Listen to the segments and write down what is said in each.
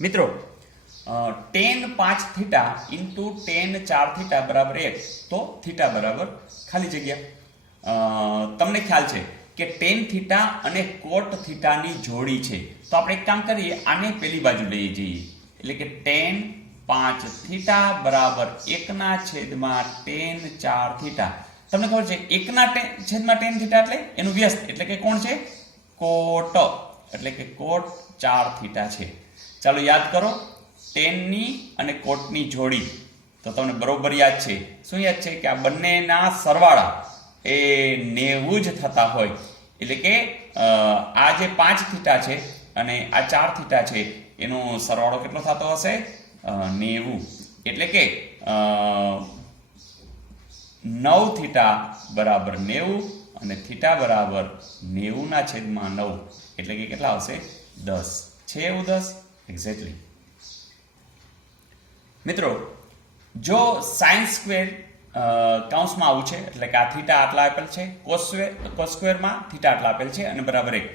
મિત્રો tan 5 theta into tan 4 theta બરાબર 1, તો થીટા બરાબર ખાલી જગ્યા તમને ખ્યાલ છે કે tan થીટા અને cot થીટાની જોડી છે. તો આપણે એક કામ કરીએ, આને પેલી બાજુ લઈ જઈએ, એટલે કે tan 5 થીટા બરાબર 1/tan 4 થીટા. તમને ખબર છે 1/tan થીટા એટલે એનું વ્યસ્ત, એટલે કે કોણ છે? cot, એટલે કે cot 4 થીટા છે. ચાલો યાદ કરો tan ની અને cot ની જોડી. તો તમને બરોબર યાદ છે. શું યાદ છે? કે આ બંનેના સરવાળા એ 90 જ થતા હોય. એટલે કે આ જે 5 થીટા છે અને આ 4 થીટા છે એનો સરવાળો કેટલો થતો હશે? 90. એટલે કે 9 થીટા બરાબર 90 અને થીટા બરાબર 90/9. એટલે કે કેટલા આવશે? 10. છે એવું 10? એક્ઝેક્ટલી. મિત્રો જો sin સ્ક્વેર કૌંસમાં આવું છે, એટલે કે આ થીટા આટલા આપેલ છે, cos સ્ક્વેરમાં થીટા આટલા આપેલ છે અને બરાબર 1.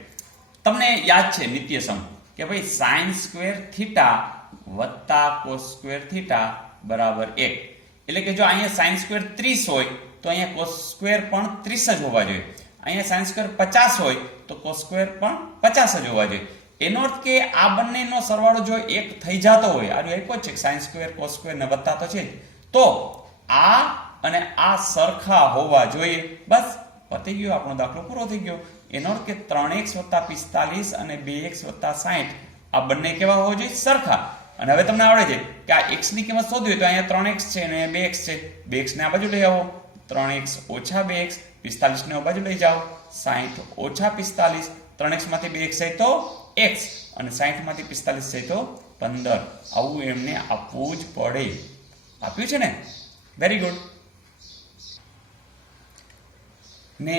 તમને યાદ છે નિત્યસમ કે ભાઈ sin સ્ક્વેર થીટા વત્તા cos સ્ક્વેર થીટા બરાબર 1. એટલે કે જો અહીંયા sin સ્ક્વેર 30 હોય તો અહીંયા cos સ્ક્વેર પણ 30 જ હોવા જોઈએ. અહીંયા sin સ્ક્વેર 50 હોય તો cos સ્ક્વેર પણ 50 જ હોવા જોઈએ. એનો અર્થ કે આ બંનેનો સરવાળો જો 1 થઈ જતો હોય, આ એક જ છે sin સ્ક્વેર cos સ્ક્વેર ને વત્તા તો છે, તો આ અને આ સરખા હોવા જોઈએ. બસ પતી ગયો, આપણો દાખલો પૂરો થઈ ગયો. એનો અર્થ કે 3x + 45 અને 2x + 60 આ બંને કેવા હોવા જોઈએ? સરખા. અને હવે તમને આવડે છે કે આ x ની કિંમત શોધવી હોય તો અહીંયા 3x છે અને 2x છે. 2x ને આ બાજુ લઈ આવો, 3x - 2x, 45 ને આ બાજુ લઈ જાઓ, 60 - 45. 3x માંથી 2x જાય તો x અને 60 માંથી 45 જાય તો 15. આવું એમને આપવું જ પડે. આપ્યું છે ને? Very good. ને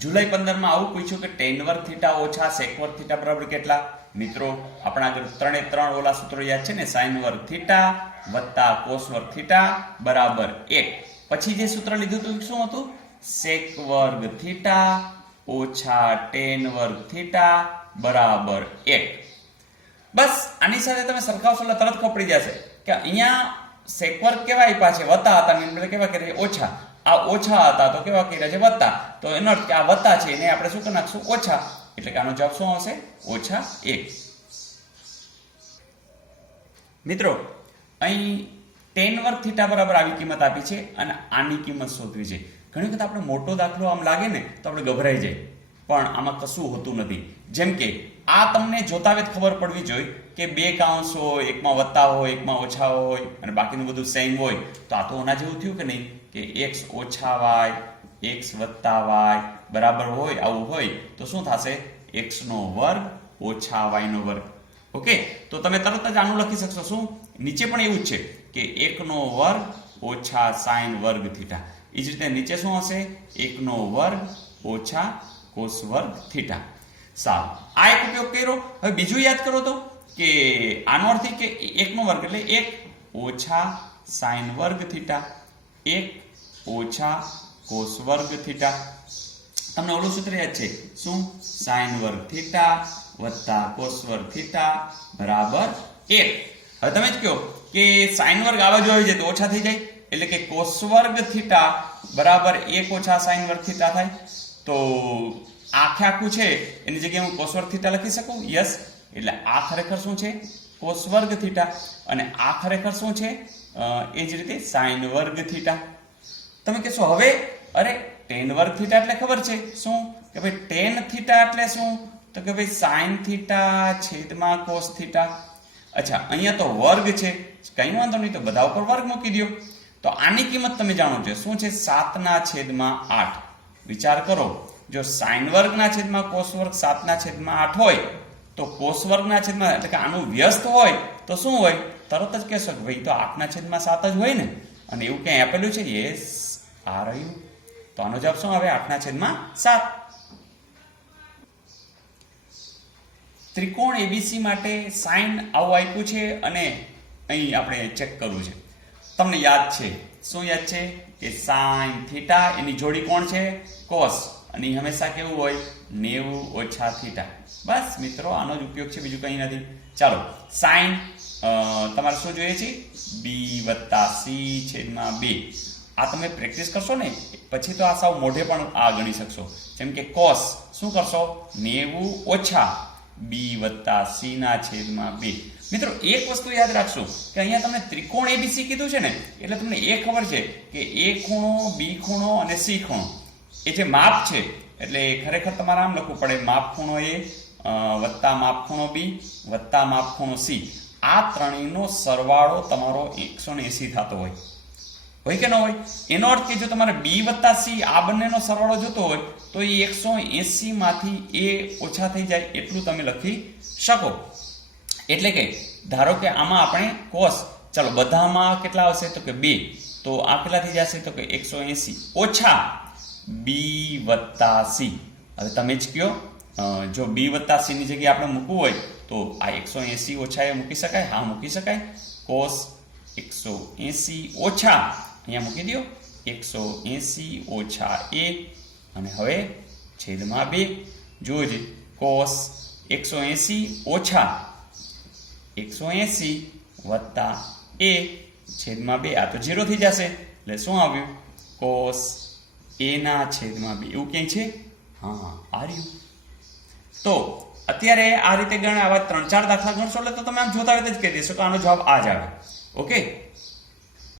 જુલાઈ 15 માં આવું પૂછ્યું કે tan વર્ગ થીટા ઓછા sec વર્ગ થીટા બરાબર કેટલા? મિત્રો આપણા આગળ 3 ઓલા સૂત્રો યાદ છે ને, sin વર્ગ થીટા વત્તા cos વર્ગ થીટા બરાબર 1. પછી જે સૂત્ર લીધું હતું શું હતું? sec વર્ગ થીટા ઓછા tan વર્ગ થીટા બરાબર 1. બસ આની સાથે તમે સરખાવશો એટલે તરત ખબર પડી જશે કે અહીંયા sec વર્ગ કેવા આપ્યા છે? વત્તા હતા ને એટલે કેવા કર્યા છે? ઓછા. આ ઓછા હતા તો કેવા કર્યા છે? વત્તા. તો એનો અર્થ કે આ વત્તા છે એને આપણે શું કરી નાખશું? ઓછા. એટલે કે આનો જવાબ શું આવશે? -1. મિત્રો અહીં tan વર્ગ થીટા બરાબર આવી કિંમત આપી છે અને આની કિંમત શોધવી છે. ઘણી વખત આપણે મોટો દાખલો આમ લાગે ને તો આપણે ગભરાઈ જાય, પણ આમાં કશું હોતું નથી. જેમ કે આ તમને જોતા જ ખબર પડવી જોઈએ કે બે કાઉન્સ હોય, એકમાં વત્તા હોય, એકમાં ઓછા હોય અને બાકીનું બધું સેમ હોય. તો આ તો આના જેવું થયું કે નહીં, કે x ઓછા y x વત્તા y બરાબર હોય. આવું હોય તો શું થશે? x નો વર્ગ ઓછા y નો વર્ગ. ઓકે, તો તમે તરત જ આનું લખી શકશો. શું? નીચે પણ એવું જ છે કે 1 નો વર્ગ ઓછા sin વર્ગ થીટા. એ જ રીતે નીચે શું હશે? 1 નો વર્ગ ઓછા cos વર્ગ થીટા. સારું, આ એક ઉપયોગ કર્યો. હવે બીજું યાદ કરો તો કે આનો અર્થ કે 1 નો વર્ગ એટલે 1 ઓછા sin વર્ગ થીટા, 1 ઓછા cos વર્ગ થીટા. તમને ઓલું સૂત્ર યાદ છે શું? sin વર્ગ થીટા વત્તા cos વર્ગ થીટા બરાબર 1. હવે તમે જ કહો કે sin વર્ગ આ બાજુ આવી જાય તો ઓછા થઈ જાય, એટલે કે cos વર્ગ થીટા બરાબર 1 ઓછા sin વર્ગ થીટા થાય. તો આખે આખું છે એની જગ્યાએ હું cos વર્ગ થીટા લખી શકું? યસ. એટલે આ ખરેખર શું છે? cos વર્ગ થીટા. અને આ ખરેખર શું છે? એ જ રીતે sin વર્ગ થીટા. તમે કહેશો હવે અરે tan વર્ગ થીટા એટલે ખબર છે શું? કે ભાઈ tan થીટા એટલે શું? તો કે ભાઈ sin થીટા છેદમાં cos થીટા. અચ્છા, અહીંયા તો વર્ગ છે, કઈ વાંધો નહીં, તો બધા ઉપર વર્ગ મૂકી દો. તો આની કિંમત તમે જાણો છો શું છે? 7/8. વિચાર કરો, જો sin વર્ગના છેદમાં cos વર્ગ 7/8 હોય તો cos વર્ગના છેદમાં એટલે કે આનું વ્યસ્ત હોય તો શું હોય? તરત જ કહેશો કે ભાઈ તો 8/7 જ હોય ને. અને એવું ક્યાંય આપેલું છે? યસ, આ રહ્યું. તો આનો જવાબ શું આવે? 8/7. ત્રિકોણ ABC માટે sin આવું આપ્યું છે અને અહીં આપણે ચેક કરવું છે. તમને યાદ છે શું? યાદ છે કે sin થીટા એની જોડી કોણ છે? cos. અને હંમેશા કેવું હોય? 90 ઓછા થીટા. બસ મિત્રો, આનો જ ઉપયોગ છે, બીજું કંઈ નથી. ચાલો, સાઈન તમારે શું જોઈએ છે? બી વત્તા સી છેદમાં 2. આ તમે પ્રેક્ટિસ કરશો ને પછી તો આ સાવ મોઢે પણ આ ગણી શકશો. જેમ કે કોસ શું કરશો? 90 ઓછા બી વત્તા સી ના છેદમાં 2. મિત્રો એક વસ્તુ યાદ રાખશો કે અહીંયા તમને ત્રિકોણ એબીસી કીધું છે ને, એટલે તમને એ ખબર છે કે એ ખૂણો, બી ખૂણો અને સી ખૂણો એ જે માપ છે, એટલે ખરેખર તમારે આમ લખવું પડે, માપ ખૂણો એ વત્તા માપ ખૂણો બી વત્તા માપ ખૂણો સી. આ ત્રણેયનો સરવાળો તમારો 180 થતો હોય કે ન હોય? એનો અર્થ કે જો તમારે બી વત્તા સી આ બંનેનો સરવાળો જોતો હોય તો એ 180 માંથી એ ઓછા થઈ જાય એટલું તમે લખી શકો. એટલે કે ધારો કે આમાં આપણે કોસ, ચાલો બધામાં કેટલા આવશે તો કે 2, તો આ કેટલા થઈ જશે તો કે 180 ઓછા બી વત્તા સી. હવે તમે જ કયો, જો બી વત્તા સી ની જગ્યાએ આપણે મૂકવું હોય તો આ 180 ઓછા એ મૂકી શકાય? હા, મૂકી શકાય. કોસ 180 ઓછા અહીંયા મૂકી દો 180 ઓછા 1 અને હવે છેદમાં 2. જોજો, કોસ 180 ઓછા 180 વત્તા એ છેદમાં 2. આ તો 0 થઈ જશે, એટલે શું આવ્યું? કોસ એ ના છેદમાં 2. એવું ક્યાંય છે? હા, આ રહ્યું. તો અત્યારે આ રીતે ગણ, આવા 3-4 દાખલા ગણશો એટલે તો તમે આમ જોતા હોય જ કહી દેશો કે આનો જવાબ આ જ આવે. ઓકે.